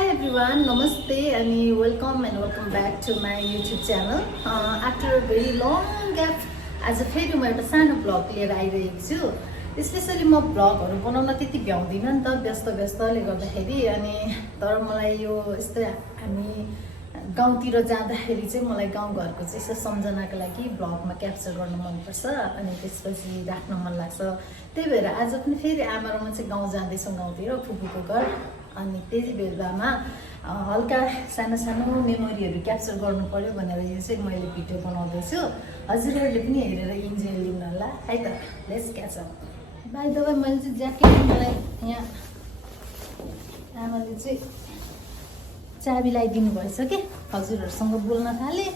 Hi everyone, Namaste and welcome back to my YouTube channel. After a very long gap, आज फेरि म एउटा सानो ब्लग लिएर आइरहेको छु। स्पेशली म ब्लगहरु बनाउन त्यति भ्याउँदिन नि त, व्यस्तले गर्दाखेरि। अनि तर मलाई यो यस्तो हामी गाउँतिर जाँदाखेरि चाहिँ मलाई गाउँघरको चाहिँ यसो सम्झनाको लागि ब्लगमा क्याप्चर गर्न मन पर्छ अनि त्यसपछि राख्न मन लाग्छ। त्यही भएर आज पनि फेरि आमा र म चाहिँ गाउँ जाँदैछौँ, गाउँतिर फुपूको घर। अनि त्यही बेलामा हल्का सानो मेमोरीहरू क्याप्चर गर्नु पर्यो भनेर यो चाहिँ मैले भिडियो बनाउँदै छु। हजुरहरूले पनि हेरेर इन्जोय लिनु होला है त। Let's catch up. By the way मैले चाहिँ ज्याकेट मलाई यहाँ आमाले चाहिँ चाबी लगाइदिनु भएछ के, हजुरहरूसँग बोल्न थाले।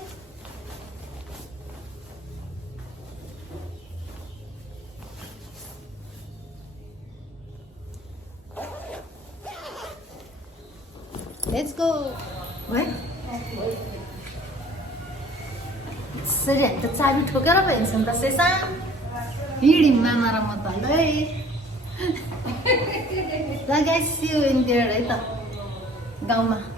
Let's go. What? Sorry, the चाबी ठोकेर पो हिँड्छ नि त सेसा। हिँड्यौँ मामा र म त है। ल guys, see you in there है त, गाउँमा।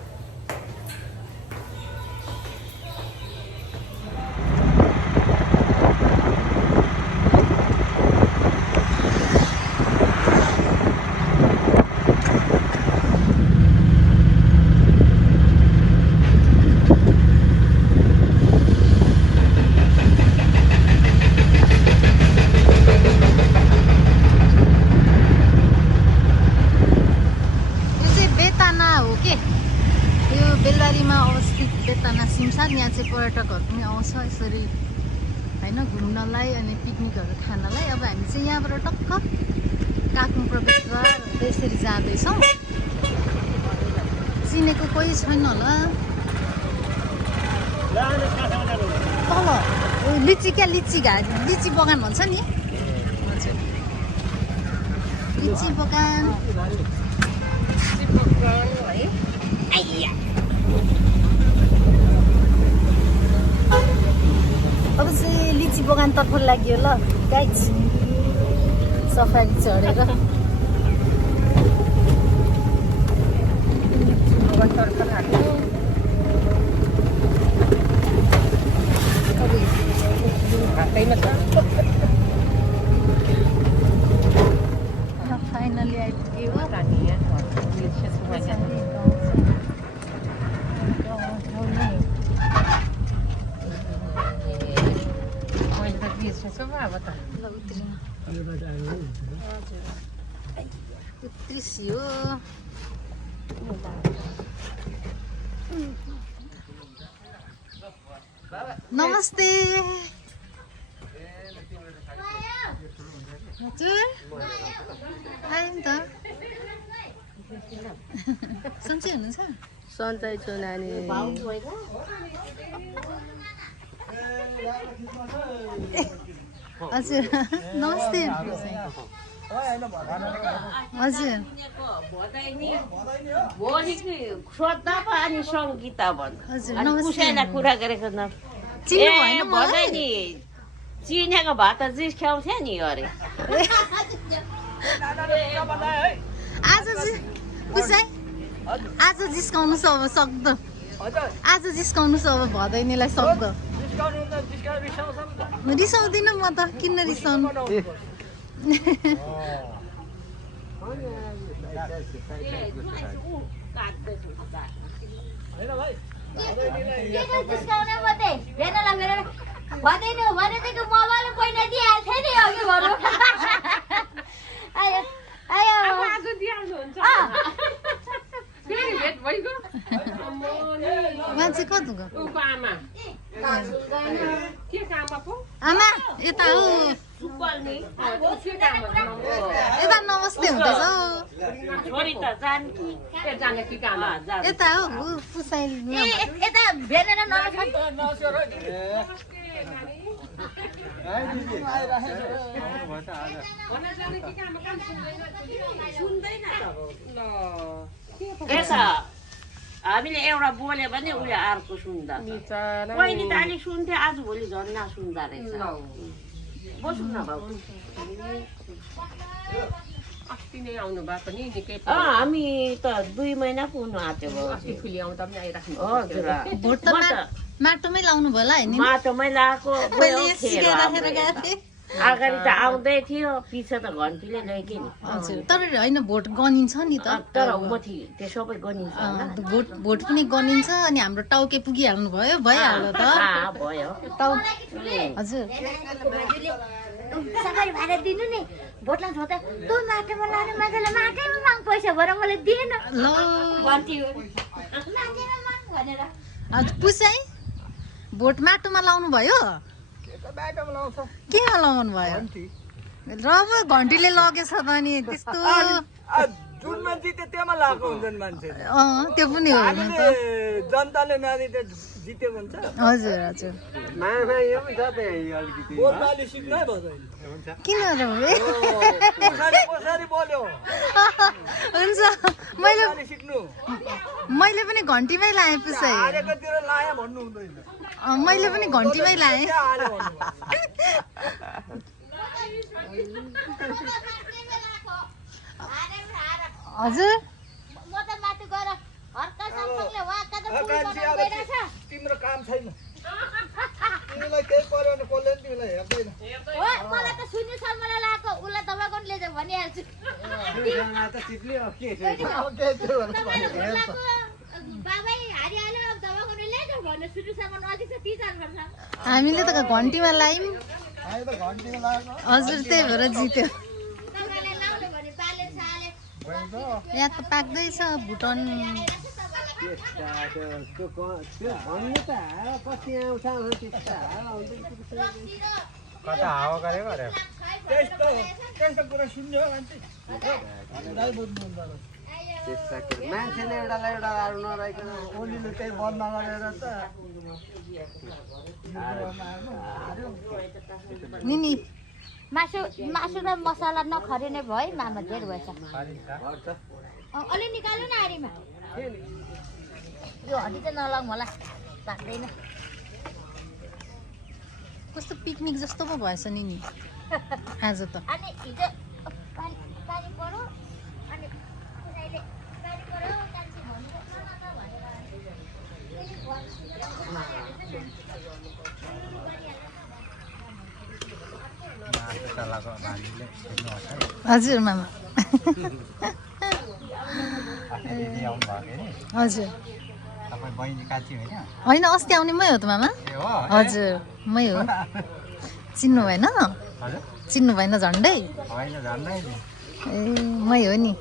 बेलबारीमा अवस्थित बेताना सिमसार, यहाँ चाहिँ पर्यटकहरू पनि आउँछ यसरी हैन घुम्नलाई अनि पिकनिकहरू खानलाई। अब हामी चाहिँ यहाँबाट टक्क काकुङ प्रवेशद्वार त्यसरी जाँदैछौँ। चिनेको कोही छैन होला तल लिची क्या, लिची बगान भन्छ नि। हजुर, लिची बगान है। अब चाहिँ लिची बगानतर्फ लाग्यो ल गाइज, सफारी चढेर। फाइनली आइपुग्यो। उत्रिसियो। नमस्ते हजुर, आयो नि त। सन्चै हुनुहुन्छ? सन्चै छु नानी। हजुर नमस्ते। हजुर अनि सङ्गीता भन्छ। हजुर कसैलाई कुरा गरेको न नि चिनेको भए त जिस्क्याउँथ्यो नि अरे। आज जिस्काउनु अब सक्दो, आज जिस्काउनु अब भदैनीलाई सक्दो। रिसाउँदिनँ म त, किन रिसाउनु। मान्छे कता गयो? आमा यता हो, यता नमस्ते हुँदैछ। यता हो पुसाइलिनु। हामीले एउटा बोल्यो भने उसले अर्को सुन्दा पहिली त अलिक सुन्थ्यो, आज भोलि झन् नसुन्दा रहेछ। बस्नु न भाउ। अस्ति नै आउनु भए पनि निकै हामी त 2 महिना पुग्नु आँट्यो अस्ति फुली आउँदा पनि आइराख्नु हजुर भोट त माटोमै लाउनु भयो होला होइन माटोमै लगाएको अगाडि त आउँदै थियो पछि त घन्टीले ल्याइके नि हजुर तर होइन भोट गनिन्छ नि त तर म त्यो सबै गनिन्छ भोट पनि गनिन्छ अनि हाम्रो टाउके पुगिहाल्नु भयो भइहाल्यो त भयो हजुर सबै भाडा दिनु नि भोट लाउँछ त तँ माटोमा लाने मान्छेले माटैमा माग पैसा भएर मलाई दिएन ल भन्थ्यो माटैमा माग भनेर हजुर पुसाइ भोट माटोमा लाउनु भयो केमा लाउनु भयो र घन्टीले लगेछ त नि त्यस्तो जुन मान्छे त्यहाँ लगाएको हुन्छन् मान्छे त्यो पनि हो नि त जनताले नजिते जितेको हुन्छ हजुर हजुर किन र हुन्छ मैले पनि घन्टीमै लाएँ पुसाइ मैले पनि घन्टीमै लाएँ हजुर म त माथि गएर हर्का सम्पकले वाका त पुल बनाउनु गइरहेछ तिम्रो काम छैन तिमीलाई केही पर्यो भने कसले पनि तिमीलाई हेर्दैन हो मलाई त सुनिल शर्माले लगाएको उसलाई दबाई गर्नु लिएर भनिहाल्छु बाबाई हारिहाल्यो अब दबाई गर्नु ल्याइदेऊ भन्नु सुनिल शर्मा नजिक छ 30 वर्ष हामीले त घन्टीमा लायौँ हजुर त्यही भएर जित्यो तपाईँले लाउनु भने पाले साले यहाँ त पाक्दैछ भुटन कता हावा गरेको अरे त्यस्तो कुरा सुन्यो मान्छे मान्छेले एउटालाई एउटा गाह्रो नरहेको ओलीले त्यही बन्द गरेर त निनी मासु र मसला नखरिने भयो मामा धेर भएछ अलि निकाल्नु न आडीमा यो हड्डी चाहिँ नलाउँ होला पाक्दैन कस्तो पिकनिक जस्तो पो भएछ नि आज त अनि हिजो पानी पर्यो अनि कुनैले पानी पर्यो कान्छी भन्नु हजुर मामा हजुर होइन अस्ति आउने मै हो त मामा हजुर मै हो चिन्नु भएन चिन्नु भएन झन्डै ए मै हो नि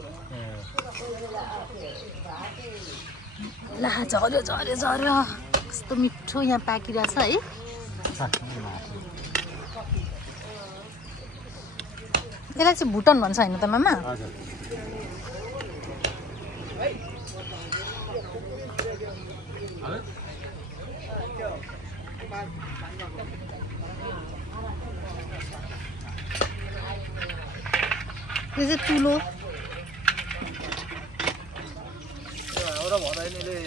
ला झऱ्यो झऱ्यो झऱ्यो कस्तो मिठो यहाँ पाकिरहेछ है यसलाई चाहिँ भुटन भन्छ होइन त मामा यो चाहिँ तुलो एउटा भदैनीले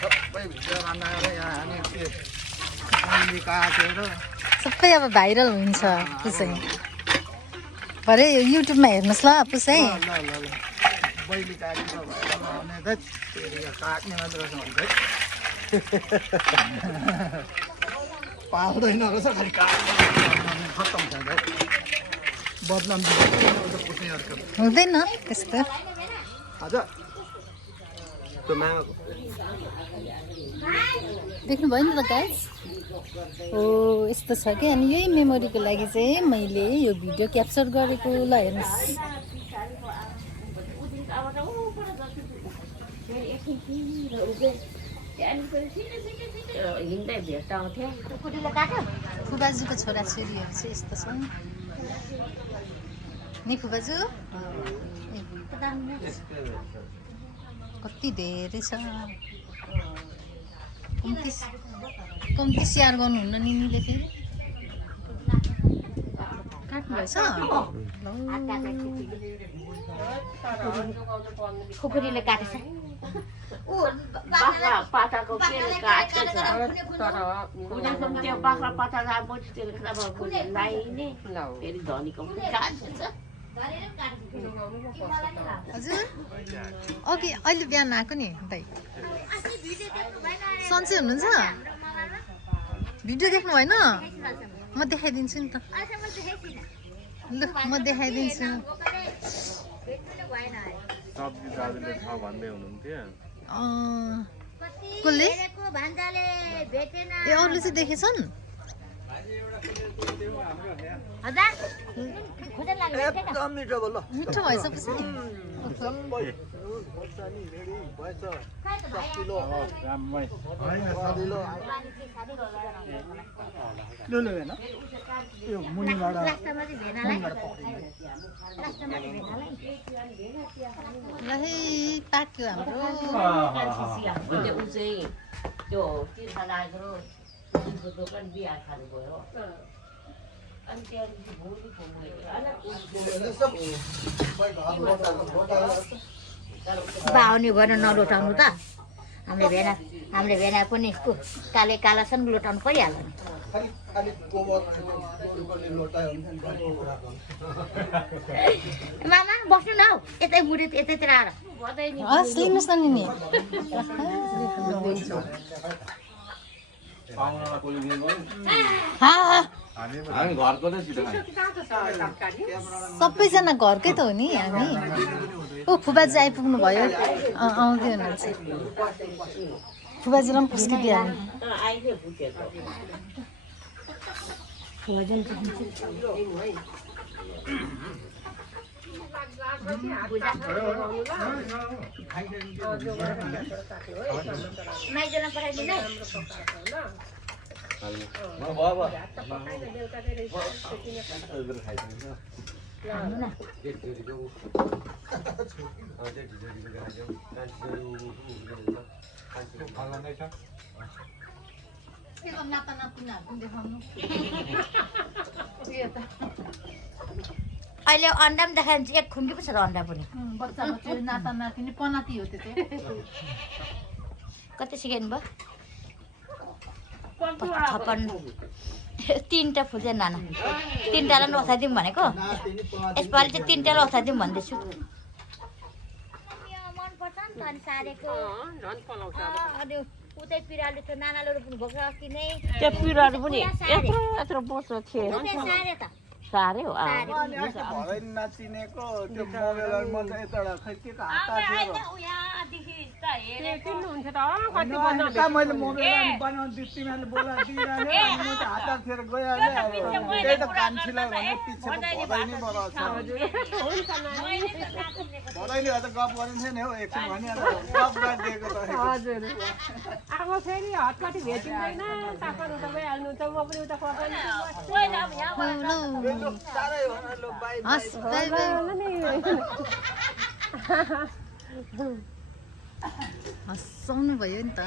सबै भिडियो बनाएर यहाँ हामी काटेर सबै अब भाइरल हुन्छ पुसाइ भरे युट्युबमा हेर्नुहोस् ल पुसाइ बैली काटेर भने काट्ने मात्र पाल्दैन रहेछ खालि काट्ने खत्तम छ बदनाम पुस्नेहरूको हुँदैन त्यस्तो हजुर देख्नु भयो नि त गाइस हो यस्तो छ कि अनि यही मेमोरीको लागि चाहिँ मैले यो भिडियो क्याप्चर गरेको ल हेर्नुहोस् हिँड्दै भेट्टाउँथ्यो फुबाजुको छोराछोरीहरू चाहिँ यस्तो छन् नि फुबाजु कति धेरै छ कम्ती सेयर गर्नुहुन्न निनीले फेरि काट्नु भएछ खुकुरीले काटेछ पाताको के काट्छ त्यो बाख्रा पाता त्यसले लाइने फेरि धनीको पनि काट्छ हजुर अघि अहिले बिहान आएको नि दाइ सन्चै हुनुहुन्छ भिडियो देख्नु भएन म देखाइदिन्छु नि त ल म देखाइदिन्छु सब्जी दाजुले छ भन्दै हुनुहुन्थ्यो कसले ए अरूले चाहिँ देखेछन् एकदम मिठो भयो ल मिठो भएछ पछि खोर्सानी रेडी भएछ 10 किलो राममै सजिलो ल हैन यो मुनिबाट ल है पाक्यो हाम्रो त्यो उ चाहिँ त्यो तिर्खा लागेको दोकान बिहा खानु गयो अनि त्यहाँदेखि भोलि आउने गर्न नलोटाउनु त हामीले भेना पनि काले कालासँग लोटाउनु परिहाल्यो नि खाली गोबर गोरुले लोटायो मामा बस्नु न हौ यतै मुडे यतैतिर आएर हस् लिनुहोस् न नि हामी घरको त छिटो सबैजना घरकै त हो नि हामी ऊ फुबाजी आइपुग्नु भयो आउँदै हुनुहुन्छ फुबाजीलाई पनि पुस्किदिइहाल्नु आइदियो पुगेको माइजोला पठाइदिनु अहिले अन्डा पनि देखाइन्छ एक खुम्की पो छ त अन्डा पनि बच्चा नाता नातिनी पनाती हो त्यो चाहिँ कति सेकेन्ड भयो 3टा फुल्छ नाना 3टालाई नखाइदिउँ भनेको यसपालि चाहिँ 3टालाई नखाइदिउँ भन्दैछु मनपर्छ नि त अनि सारेको झन् पलाउँछ अनि उतै पिराले त नानाले रोप्नु भएको अस्ति नै त्यो पिराहरू पनि यत्रो यत्रो बोसो थिए सारे त साह्रै हो भरै नचिनेको त्यो मोबाइलमा चाहिँ यताबाट खै के को हात थियो किन्नुहुन्छ त कति मैले मोबाइल बनाउनु दिस तिमीहरूले बोलाएर दिइरहने म त हात फेर गइहालेँ अब त्यही त कान्छीलाई भने पछि भदै नै बनाउँछ भदैले अझ गफ गरिन्थ्यो नि हौ एकछिन भनिहाल्नु गफ गरिदिएको त हजुर अब फेरि हतपट्टि भेटिँदैन तपाईँ उता गइहाल्नु त म पनि उता साह्रै हो न लो बाई हस् बाई बाई हँसाउनु भयो नि त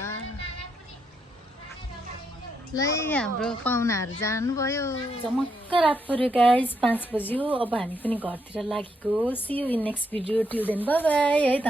ल हाम्रो पाहुनाहरू जानुभयो चमक्क रात पर्यो गाइस 5 बज्यो अब हामी पनि घरतिर लागेको see you in next video till then bye bye है त